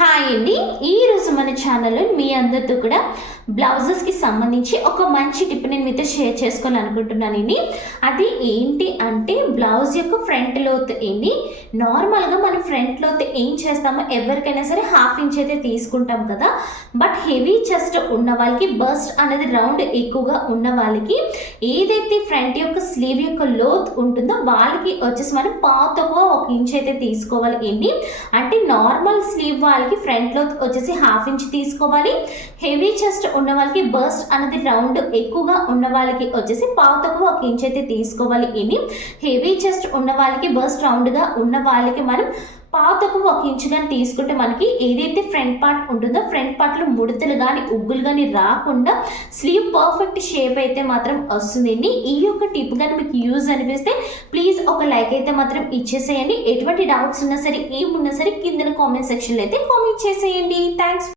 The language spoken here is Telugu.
హాయ్ అండి. ఈరోజు మన ఛానల్లో మీ అందరితో కూడా బ్లౌజెస్కి సంబంధించి ఒక మంచి టిప్ నేను మీతో షేర్ చేసుకోవాలనుకుంటున్నానండి. అది ఏంటి అంటే బ్లౌజ్ యొక్క ఫ్రంట్ లోత్ ఏంటి నార్మల్గా మనం ఫ్రంట్ లోత్ ఏం చేస్తామో ఎవరికైనా సరే హాఫ్ ఇంచ్ అయితే తీసుకుంటాం కదా. బట్ హెవీ చెస్ట్ ఉన్న వాళ్ళకి బస్ట్ అనేది రౌండ్ ఎక్కువగా ఉన్న వాళ్ళకి ఏదైతే ఫ్రంట్ యొక్క స్లీవ్ యొక్క లోత్ ఉంటుందో వాళ్ళకి వచ్చేసి మనం పాతగా ఒక ఇంచ్ అయితే తీసుకోవాలి ఏంటి అంటే నార్మల్ స్లీవ్ వాళ్ళకి ఫ్రంట్ లోత్ వచ్చేసి హాఫ్ ఇంచ్ తీసుకోవాలి. హెవీ చెస్ట్ ఉన్న వాళ్ళకి బస్ట్ అనేది రౌండ్ ఎక్కువగా ఉన్న వాళ్ళకి వచ్చేసి పాతకు ఒక ఇంచ్ అయితే తీసుకోవాలి ఏంటి హెవీ చెస్ట్ ఉన్న వాళ్ళకి బస్ట్ రౌండ్గా ఉన్న వాళ్ళకి మనం పాతకు ఒక ఇంచు కానీ తీసుకుంటే మనకి ఏదైతే ఫ్రంట్ పార్ట్ ఉంటుందో ఫ్రంట్ పార్ట్లో ముడతలు కానీ ఉగ్గులు కానీ రాకుండా స్లీవ్ పర్ఫెక్ట్ షేప్ అయితే మాత్రం వస్తుందండి. ఈ యొక్క టిప్ కానీ మీకు యూజ్ అనిపిస్తే ప్లీజ్ ఒక లైక్ అయితే మాత్రం ఇచ్చేసేయండి. ఎటువంటి డౌట్స్ ఉన్నా సరే ఏమున్నా సరే కింద కామెంట్ సెక్షన్లో అయితే కామెంట్ చేసేయండి. థ్యాంక్స్